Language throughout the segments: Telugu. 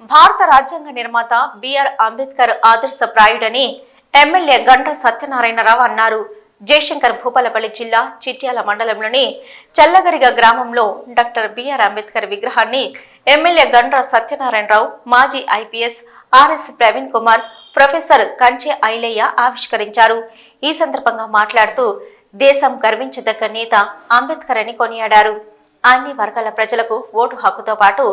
భారత రాజ్యాంగ నిర్మాత బిఆర్ అంబేద్కర్ ఆదర్శప్రాయుడని ఎమ్మెల్యే గండ్ర సత్యనారాయణరావు అన్నారు. జయశంకర్ భూపాలపల్లి జిల్లా చిట్యాల మండలంలోని చల్లగరిగ గ్రామంలో డాక్టర్ బిఆర్ అంబేద్కర్ విగ్రహాన్ని ఎమ్మెల్యే గండ్ర సత్యనారాయణరావు, మాజీ IPS RS Praveen Kumar, professor కంచె ఐలయ్య ఆవిష్కరించారు. ఈ సందర్భంగా మాట్లాడుతూ దేశం గర్వించదగ్గ నేత అంబేద్కర్ అని కొనియాడారు. అన్ని వర్గాల ప్రజలకు ఓటు హక్కుతో పాటు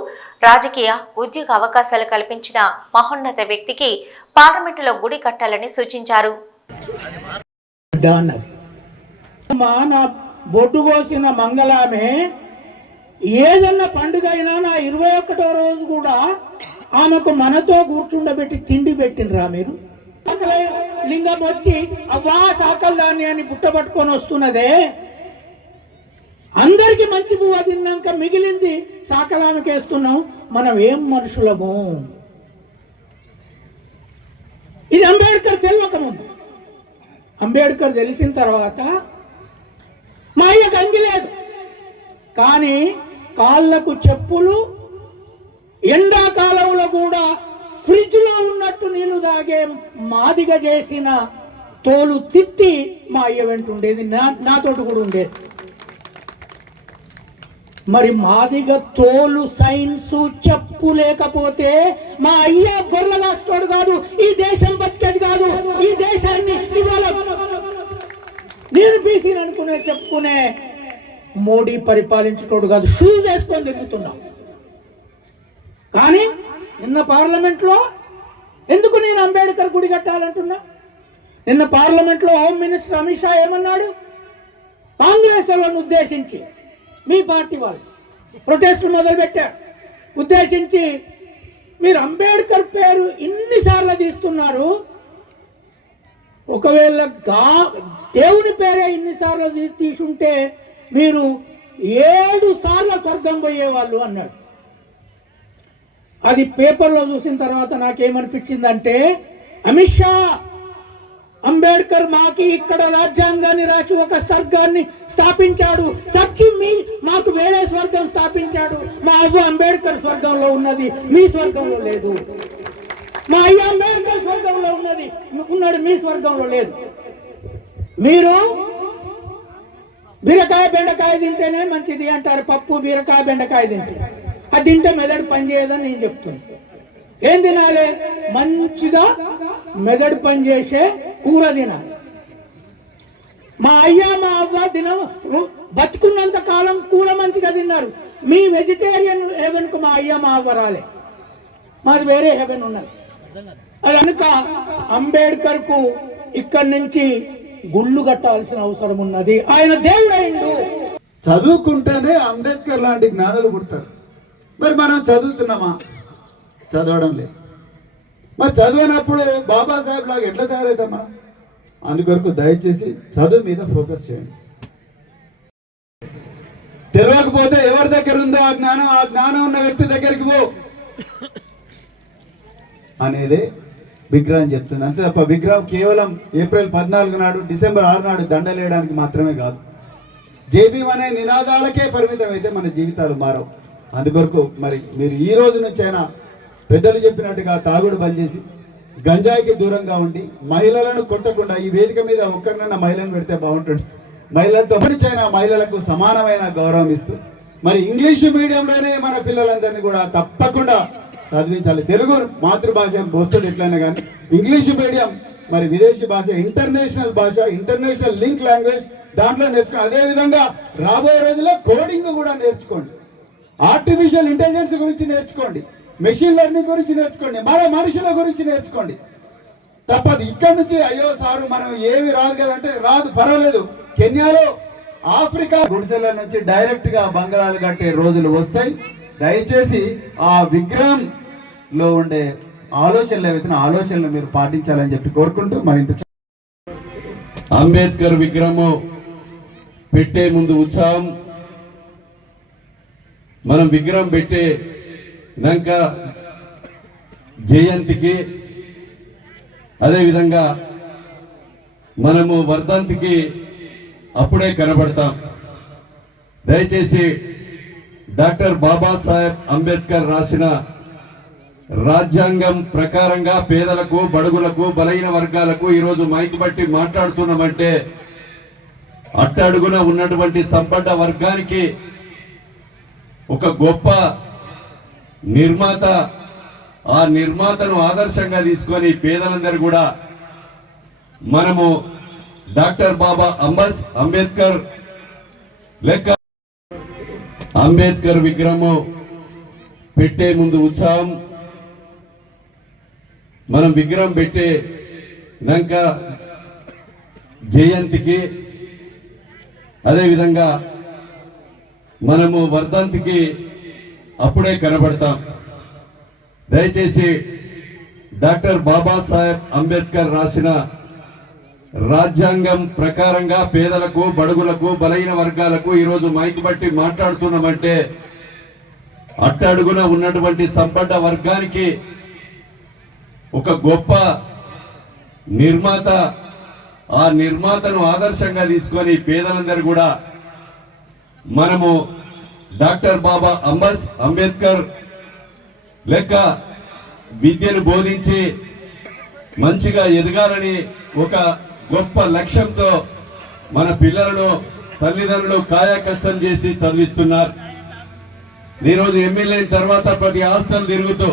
రాజకీయ, ఉద్యోగ అవకాశాలు కల్పించిన మహోన్నత వ్యక్తికి పార్లమెంటులో గుడి కట్టాలని సూచించారు. బొడ్డు కోసిన మంగళామే ఏదన్నా పండుగ అయినా నా 21వ రోజు కూడా ఆమెకు మనతో కూర్చుండబెట్టి తిండి పెట్టినరా మీరు? లింగం వచ్చి అవ్వా సాకల ధాన్యాన్ని బుట్ట పట్టుకొని వస్తున్నదే, అందరికి మంచి పువ్వు తిన్నాక మిగిలింది సాకలానికి వేస్తున్నాం. మనం ఏం మనుషులము? ఇది అంబేద్కర్ తెలియకముందు. అంబేద్కర్ తెలిసిన తర్వాత మా అయ్యకు అంగి లేదు, కానీ కాళ్ళకు చెప్పులు, ఎండాకాలంలో కూడా ఫ్రిడ్జ్ లో ఉన్నట్టు నీళ్లు తాగే మాదిగ చేసిన తోలు తిత్తి మా అయ్య వెంట ఉండేది, నాతోటి కూడా ఉండేది. మరి మాదిగ తోలు సైన్సు చెప్పు లేకపోతే మా అయ్య గొర్రె రాష్ట్రోడు కాదు, ఈ దేశం బతికేది కాదు. ఈ దేశాన్ని ఇవాళ నేను బీసీని చెప్పుకునే మోడీ పరిపాలించేటోడు కాదు, షూస్ వేసుకొని తిరుగుతున్నా. కానీ నిన్న పార్లమెంట్లో ఎందుకు నేను అంబేద్కర్ గుడి కట్టాలంటున్నా? నిన్న పార్లమెంట్లో హోమ్ మినిస్టర్ అమిత్ షా ఏమన్నాడు? కాంగ్రెస్ వాళ్ళను ఉద్దేశించి, మీ పార్టీ వాళ్ళు ప్రొటెస్టులు మొదలుపెట్టారు, ఉద్దేశించి మీరు అంబేద్కర్ పేరు ఇన్నిసార్లు తీస్తున్నారు, ఒకవేళ దేవుని పేరే ఇన్నిసార్లు తీసుంటే మీరు 7 సార్లు స్వర్గం పోయేవాళ్ళు అన్నాడు. అది పేపర్లో చూసిన తర్వాత నాకేమనిపించిందంటే, అమిత్ షా అంబేద్కర్ మాకి ఇక్కడ రాజ్యాంగాన్ని రాసి ఒక స్వర్గాన్ని స్థాపించాడు, సచ్చి మాకు వేరే స్వర్గం స్థాపించాడు. మా అవ్వ అంబేద్కర్ స్వర్గంలో ఉన్నది, మీ స్వర్గంలో లేదు. మా అయ్య అంబేద్కర్ స్వర్గంలో ఉన్నాడు, మీ స్వర్గంలో లేదు. మీరు బీరకాయ బెండకాయ తింటేనే మంచిది అంటారు, పప్పు బీరకాయ బెండకాయ తింటే. అది తింటే మెదడు పనిచేయదని నేను చెప్తున్నాను. ఏం తినాలి? మంచిగా మెదడు పనిచేసే కూర తినాలి. మా అయ్య మా అవ్వ బతుకున్నంత కాలం కూర మంచిగా తిన్నారు. మీ వెజిటేరియన్ హెవెన్కు మా అయ్య మా అవ్వ రాలే, మాది వేరే హెవెన్ ఉన్నది. అది కనుక అంబేద్కర్కు ఇక్కడి నుంచి గుళ్ళు కట్టాల్సిన అవసరం ఉన్నది. ఆయన దేవుడైండు. చదువుకుంటేనే అంబేద్కర్ లాంటి జ్ఞానాలు పుడతారు. మరి మనం చదువుతున్నామా? చదవడం లేదు. మరి చదివినప్పుడు బాబాసాహెబ్ లాగా ఎట్లా తయారవుతాం మనం? అందుకొరకు దయచేసి చదువు మీద ఫోకస్ చేయండి. తెలియకపోతే ఎవరి దగ్గర ఉందో ఆ జ్ఞానం ఉన్న వ్యక్తి దగ్గరికి పో అనేది విగ్రహం చెప్తుంది. అంతే తప్ప విగ్రహం కేవలం ఏప్రిల్ 14 నాడు, డిసెంబర్ 6 నాడు దండలేయడానికి మాత్రమే కాదు. జేబీఎం అనే నినాదాలకే పరిమితం అయితే మన జీవితాలు మారవు. అందుకొరకు మరి మీరు ఈ రోజు నుంచైనా పెద్దలు చెప్పినట్టుగా తాగుడు బంద్ చేసి, గంజాయికి దూరంగా ఉండి, మహిళలను కొట్టకుండా, ఈ వేదిక మీద ఒక్కరినన్నా మహిళను పెడితే బాగుంటుంది. మహిళలతో ఎప్పటికైనా మహిళలకు సమానమైన గౌరవం ఇస్తూ మరి ఇంగ్లీషు మీడియంలోనే మన పిల్లలందరినీ కూడా తప్పకుండా చదివించాలి. తెలుగు మాతృభాష వస్తుంది ఎట్లయినా కానీ ఇంగ్లీషు మీడియం మరి విదేశీ భాష, ఇంటర్నేషనల్ భాష, ఇంటర్నేషనల్ లింక్ లాంగ్వేజ్ దాంట్లో నేర్చుకోండి. అదేవిధంగా రాబోయే రోజుల్లో కోడింగ్ కూడా నేర్చుకోండి, ఆర్టిఫిషియల్ ఇంటెలిజెన్స్ గురించి నేర్చుకోండి, మెషిన్ లెర్నింగ్ గురించి నేర్చుకోండి, మన మనుషుల గురించి నేర్చుకోండి. తప్పదు. ఇక్కడ నుంచి అయ్యో సారు మనం ఏమి రాదు కదంటే రాదు, పర్వాలేదు. కెన్యాలో ఆఫ్రికా గుడిసెల నుంచి డైరెక్ట్ గా బంగాళాలు కట్టే రోజులు వస్తాయి. దయచేసి ఆ విగ్రహంలో ఉండే ఆలోచనలు ఏవైతే ఆలోచనలు మీరు పాటించాలని చెప్పి కోరుకుంటూ మరింత అంబేద్కర్ విగ్రహము పెట్టే ముందు ఉత్సాహం, మనం విగ్రహం పెట్టే విధంక జయంతికి, అదేవిధంగా మనము వర్ధంతికి అప్పుడే కనబడతాం. దయచేసి డాక్టర్ బాబాసాహెబ్ అంబేద్కర్ రాసిన రాజ్యాంగం ప్రకారంగా పేదలకు బడుగులకు బలహీన వర్గాలకు ఈరోజు మైక్ బట్టి మాట్లాడుతున్నామంటే అట్టడుగున ఉన్నటువంటి సంపన్న వర్గానికి ఒక గొప్ప నిర్మాత, ఆ నిర్మాతను ఆదర్శంగా తీసుకొని పేదలందరూ కూడా మనము డాక్టర్ బాబా అంబేద్కర్ లెక్క అంబేద్కర్ విగ్రహము పెట్టే ముందు ఉత్సాహం, మనం విగ్రహం పెట్టేనాక జయంతికి, అదేవిధంగా మనము వర్ధంతికి అప్పుడే కనబడతాం. దయచేసి డాక్టర్ బాబాసాహెబ్ అంబేద్కర్ రాసిన రాజ్యాంగం ప్రకారంగా పేదలకు బడుగులకు బలహీన వర్గాలకు ఈరోజు మైక్ బట్టి మాట్లాడుతున్నామంటే అట్టడుగున ఉన్నటువంటి సంపన్న వర్గానికి ఒక గొప్ప నిర్మాత, ఆ నిర్మాతను ఆదర్శంగా తీసుకొని పేదలందరూ కూడా మనము డాక్టర్ బాబా అంబేద్కర్ లెక్క విద్యను బోధించి మంచిగా ఎదగాలని ఒక గొప్ప లక్ష్యంతో మన పిల్లలను తల్లిదండ్రులు కాయా కష్టం చేసి చదివిస్తున్నారు. ఈరోజు ఎమ్మెల్యే తర్వాత ప్రతి హాస్టల్ తిరుగుతూ